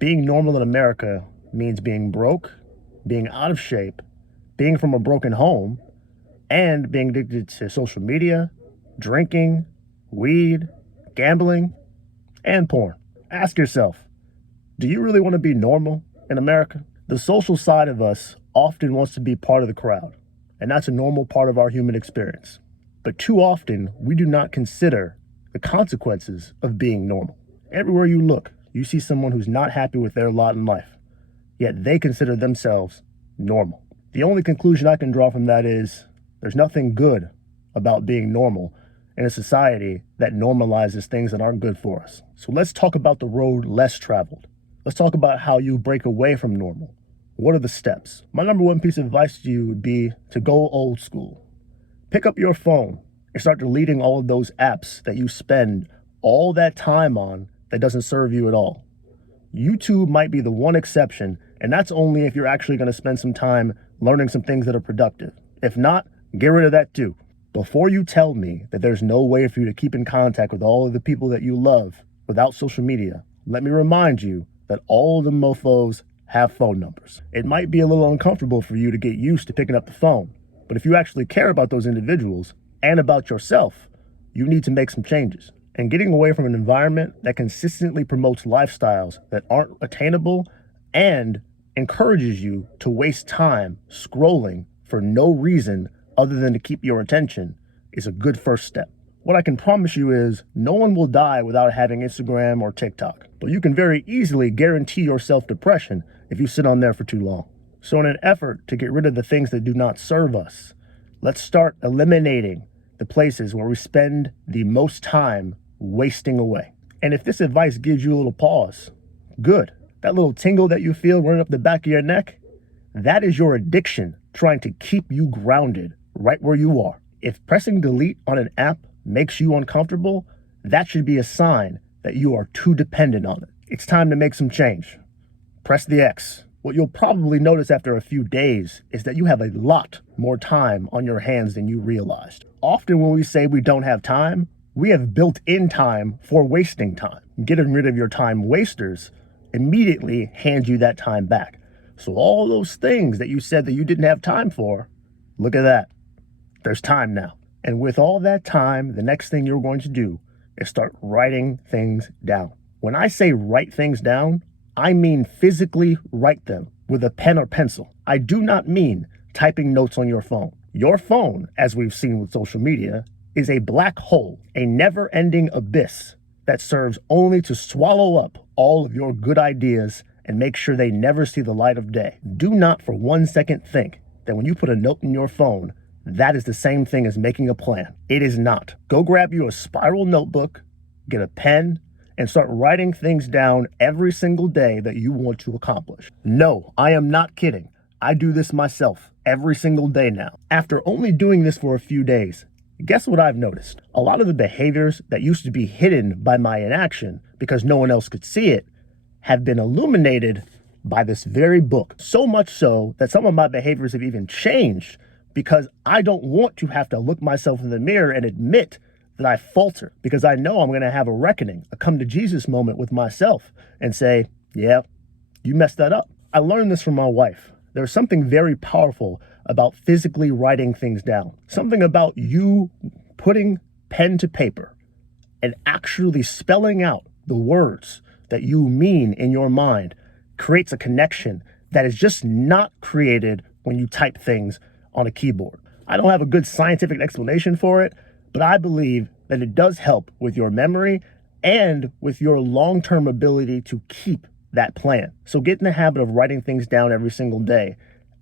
Being normal in America means being broke, being out of shape, being from a broken home, and being addicted to social media, drinking, weed, gambling, and porn. Ask yourself, do you really want to be normal in America? The social side of us often wants to be part of the crowd, and that's a normal part of our human experience. But too often, we do not consider the consequences of being normal. Everywhere you look, you see someone who's not happy with their lot in life, yet they consider themselves normal. The only conclusion I can draw from that is there's nothing good about being normal in a society that normalizes things that aren't good for us. So let's talk about the road less traveled. Let's talk about how you break away from normal. What are the steps? My number one piece of advice to you would be to go old school. Pick up your phone and start deleting all of those apps that you spend all that time on that doesn't serve you at all. YouTube might be the one exception, and that's only if you're actually going to spend some time learning some things that are productive. If not, get rid of that too. Before you tell me that there's no way for you to keep in contact with all of the people that you love without social media, let me remind you that all of the mofos have phone numbers. It might be a little uncomfortable for you to get used to picking up the phone, but if you actually care about those individuals and about yourself, you need to make some changes. And getting away from an environment that consistently promotes lifestyles that aren't attainable and encourages you to waste time scrolling for no reason other than to keep your attention is a good first step. What I can promise you is no one will die without having Instagram or TikTok, but you can very easily guarantee yourself depression if you sit on there for too long. So in an effort to get rid of the things that do not serve us, let's start eliminating the places where we spend the most time wasting away. And if this advice gives you a little pause, good. That little tingle that you feel running up the back of your neck, that is your addiction trying to keep you grounded right where you are. If pressing delete on an app makes you uncomfortable, that should be a sign that you are too dependent on it. It's time to make some change. Press the X. What you'll probably notice after a few days is that you have a lot more time on your hands than you realized. Often when we say we don't have time, we have built in time for wasting time. Getting rid of your time wasters immediately hands you that time back. So all those things that you said that you didn't have time for, look at that. There's time now. And with all that time, the next thing you're going to do is start writing things down. When I say write things down, I mean physically write them with a pen or pencil. I do not mean typing notes on your phone. Your phone, as we've seen with social media, is a black hole, a never-ending abyss that serves only to swallow up all of your good ideas and make sure they never see the light of day. Do not for 1 second think that when you put a note in your phone, that is the same thing as making a plan. It is not. Go grab you a spiral notebook, get a pen, and start writing things down every single day that you want to accomplish. No, I am not kidding. I do this myself every single day now. After only doing this for a few days, guess what I've noticed? A lot of the behaviors that used to be hidden by my inaction because no one else could see it have been illuminated by this very book. So much so that some of my behaviors have even changed because I don't want to have to look myself in the mirror and admit that I falter, because I know I'm going to have a reckoning, a come to Jesus moment with myself and say, yeah, you messed that up. I learned this from my wife. There's something very powerful about physically writing things down. Something about you putting pen to paper and actually spelling out the words that you mean in your mind creates a connection that is just not created when you type things on a keyboard. I don't have a good scientific explanation for it, but I believe that it does help with your memory and with your long-term ability to keep that plan. So get in the habit of writing things down every single day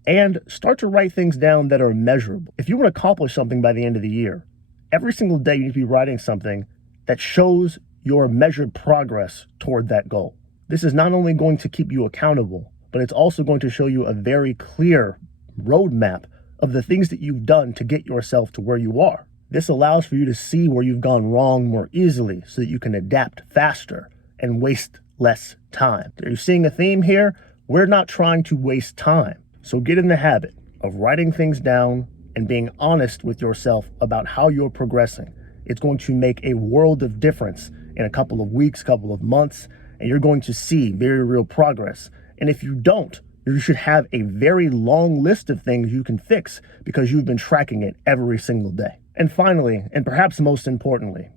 and start to write things down that are measurable. If you want to accomplish something by the end of the year, every single day you need to be writing something that shows your measured progress toward that goal. This is not only going to keep you accountable, but it's also going to show you a very clear roadmap of the things that you've done to get yourself to where you are. This allows for you to see where you've gone wrong more easily so that you can adapt faster and waste less time. Are you seeing a theme here? We're not trying to waste time. So get in the habit of writing things down and being honest with yourself about how you're progressing. It's going to make a world of difference in a couple of weeks, couple of months, and you're going to see very real progress. And if you don't, you should have a very long list of things you can fix because you've been tracking it every single day. And finally, and perhaps most importantly,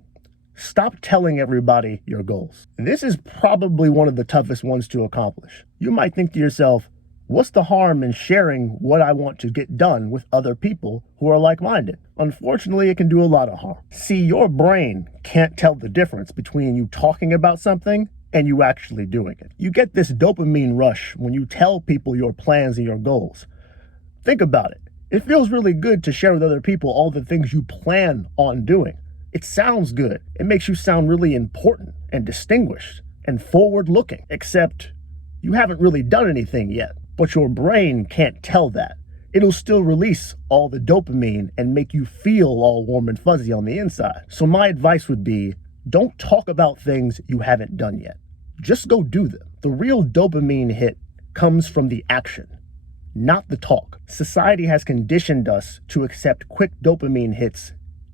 stop telling everybody your goals. This is probably one of the toughest ones to accomplish. You might think to yourself, what's the harm in sharing what I want to get done with other people who are like-minded? Unfortunately, it can do a lot of harm. See, your brain can't tell the difference between you talking about something and you actually doing it. You get this dopamine rush when you tell people your plans and your goals. Think about it. It feels really good to share with other people all the things you plan on doing. It sounds good. It makes you sound really important and distinguished and forward-looking, except you haven't really done anything yet. But your brain can't tell that. It'll still release all the dopamine and make you feel all warm and fuzzy on the inside. So my advice would be, don't talk about things you haven't done yet. Just go do them. The real dopamine hit comes from the action, not the talk. Society has conditioned us to accept quick dopamine hits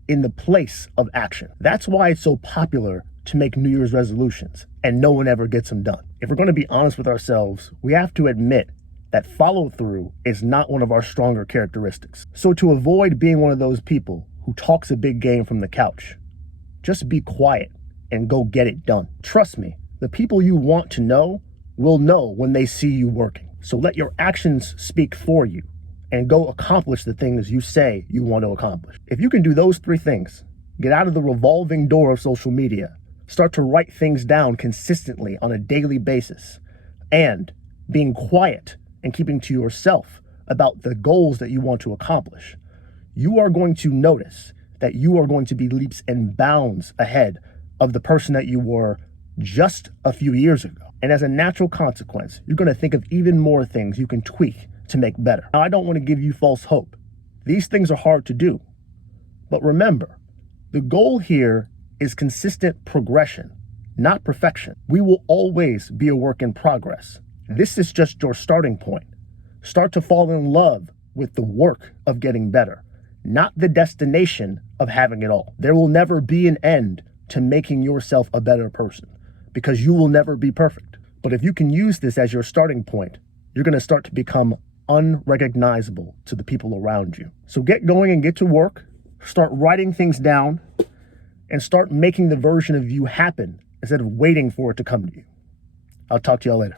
in the place of action. That's why it's so popular to make New Year's resolutions and no one ever gets them done. If we're going to be honest with ourselves, we have to admit that follow-through is not one of our stronger characteristics. So to avoid being one of those people who talks a big game from the couch, just be quiet and go get it done. Trust me, the people you want to know will know when they see you working. So let your actions speak for you and go accomplish the things you say you want to accomplish. If you can do those three things, get out of the revolving door of social media, start to write things down consistently on a daily basis, and being quiet and keeping to yourself about the goals that you want to accomplish, you are going to notice that you are going to be leaps and bounds ahead of the person that you were just a few years ago. And as a natural consequence, you're going to think of even more things you can tweak to make better. Now, I don't want to give you false hope. These things are hard to do. But remember, the goal here is consistent progression, not perfection. We will always be a work in progress. This is just your starting point. Start to fall in love with the work of getting better, not the destination of having it all. There will never be an end to making yourself a better person because you will never be perfect. But if you can use this as your starting point, you're going to start to become unrecognizable to the people around you. So get going and get to work. Start writing things down and start making the version of you happen instead of waiting for it to come to you. I'll talk to y'all later.